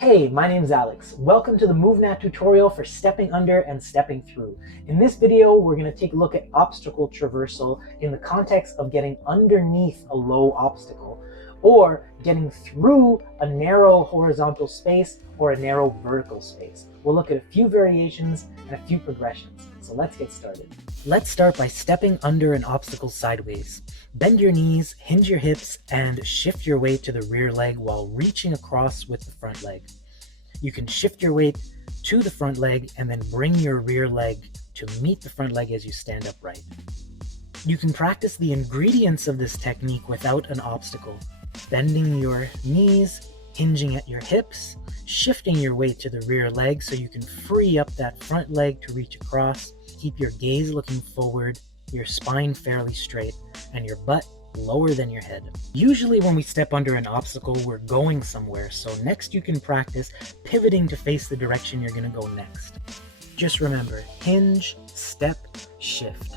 Hey, my name's Alex. Welcome to the MovNat tutorial for stepping under and stepping through. In this video, we're going to take a look at obstacle traversal in the context of getting underneath a low obstacle, or getting through a narrow horizontal space or a narrow vertical space. We'll look at a few variations and a few progressions. So let's get started. Let's start by stepping under an obstacle sideways. Bend your knees, hinge your hips, and shift your weight to the rear leg while reaching across with the front leg. You can shift your weight to the front leg and then bring your rear leg to meet the front leg as you stand upright. You can practice the ingredients of this technique without an obstacle. Bending your knees, hinging at your hips, shifting your weight to the rear leg so you can free up that front leg to reach across. Keep your gaze looking forward, your spine fairly straight, and your butt lower than your head. Usually when we step under an obstacle, we're going somewhere, so next you can practice pivoting to face the direction you're going to go next. Just remember, hinge, step, shift.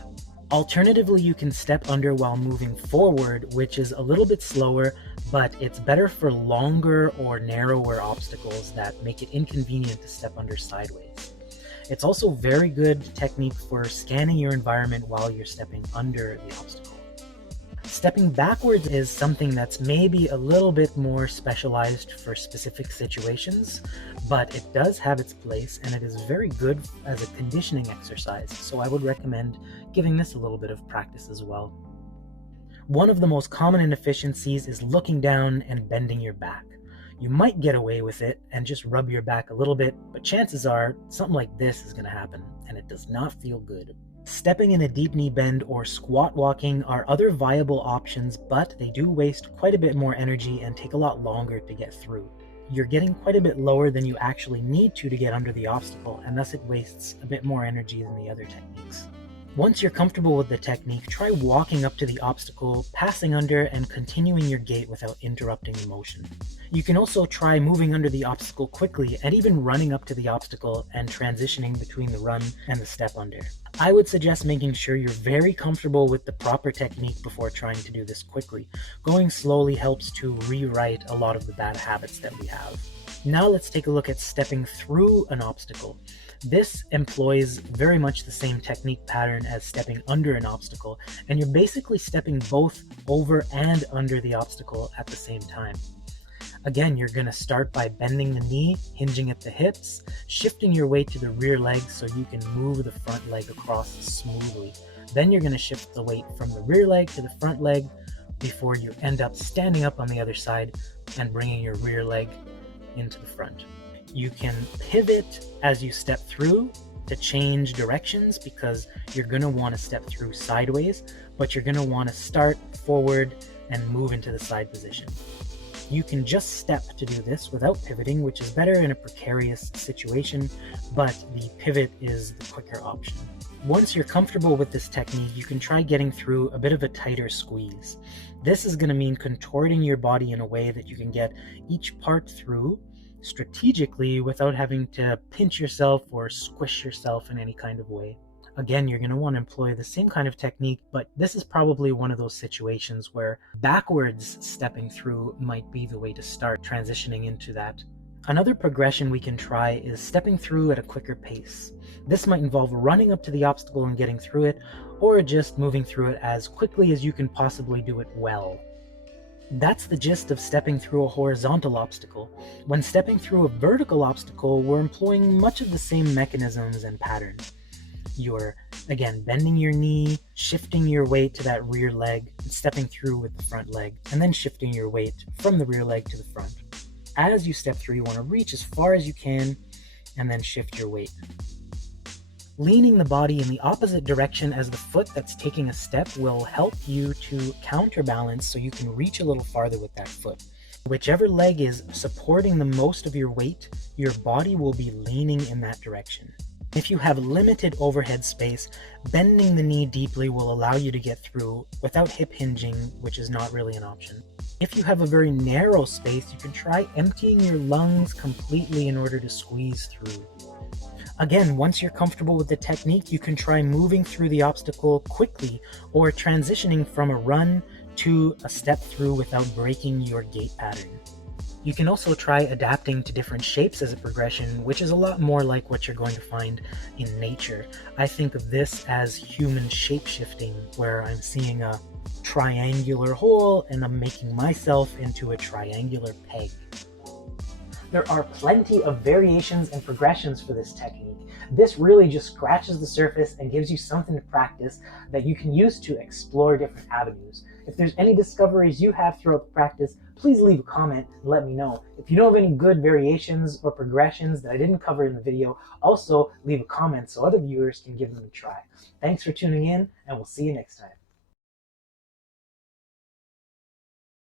Alternatively, you can step under while moving forward, which is a little bit slower, but it's better for longer or narrower obstacles that make it inconvenient to step under sideways. It's also very good technique for scanning your environment while you're stepping under the obstacle. Stepping backwards is something that's maybe a little bit more specialized for specific situations, but it does have its place and it is very good as a conditioning exercise, so I would recommend giving this a little bit of practice as well. One of the most common inefficiencies is looking down and bending your back. You might get away with it and just rub your back a little bit, but chances are something like this is going to happen, and it does not feel good. Stepping in a deep knee bend or squat walking are other viable options, but they do waste quite a bit more energy and take a lot longer to get through. You're getting quite a bit lower than you actually need to get under the obstacle, and thus it wastes a bit more energy than the other techniques. Once you're comfortable with the technique, try walking up to the obstacle, passing under, and continuing your gait without interrupting the motion. You can also try moving under the obstacle quickly and even running up to the obstacle and transitioning between the run and the step under. I would suggest making sure you're very comfortable with the proper technique before trying to do this quickly. Going slowly helps to rewrite a lot of the bad habits that we have. Now let's take a look at stepping through an obstacle. This employs very much the same technique pattern as stepping under an obstacle, and you're basically stepping both over and under the obstacle at the same time. Again, you're going to start by bending the knee, hinging at the hips, shifting your weight to the rear leg so you can move the front leg across smoothly. Then you're going to shift the weight from the rear leg to the front leg before you end up standing up on the other side and bringing your rear leg into the front. You can pivot as you step through to change directions because you're going to want to step through sideways, but you're going to want to start forward and move into the side position. You can just step to do this without pivoting, which is better in a precarious situation, but the pivot is the quicker option. Once you're comfortable with this technique, you can try getting through a bit of a tighter squeeze. This is going to mean contorting your body in a way that you can get each part through strategically without having to pinch yourself or squish yourself in any kind of way. Again, you're going to want to employ the same kind of technique, but this is probably one of those situations where backwards stepping through might be the way to start transitioning into that. Another progression we can try is stepping through at a quicker pace. This might involve running up to the obstacle and getting through it, or just moving through it as quickly as you can possibly do it well. That's the gist of stepping through a horizontal obstacle. When stepping through a vertical obstacle, we're employing much of the same mechanisms and patterns. You're, again, bending your knee, shifting your weight to that rear leg, and stepping through with the front leg, and then shifting your weight from the rear leg to the front. As you step through, you want to reach as far as you can, and then shift your weight. Leaning the body in the opposite direction as the foot that's taking a step will help you to counterbalance so you can reach a little farther with that foot. Whichever leg is supporting the most of your weight, your body will be leaning in that direction. If you have limited overhead space, bending the knee deeply will allow you to get through without hip hinging, which is not really an option. If you have a very narrow space, you can try emptying your lungs completely in order to squeeze through. Again, once you're comfortable with the technique, you can try moving through the obstacle quickly or transitioning from a run to a step through without breaking your gait pattern. You can also try adapting to different shapes as a progression, which is a lot more like what you're going to find in nature. I think of this as human shape-shifting, where I'm seeing a triangular hole and I'm making myself into a triangular peg. There are plenty of variations and progressions for this technique. This really just scratches the surface and gives you something to practice that you can use to explore different avenues. If there's any discoveries you have throughout the practice, please leave a comment and let me know. If you know of any good variations or progressions that I didn't cover in the video, also leave a comment so other viewers can give them a try. Thanks for tuning in, and we'll see you next time.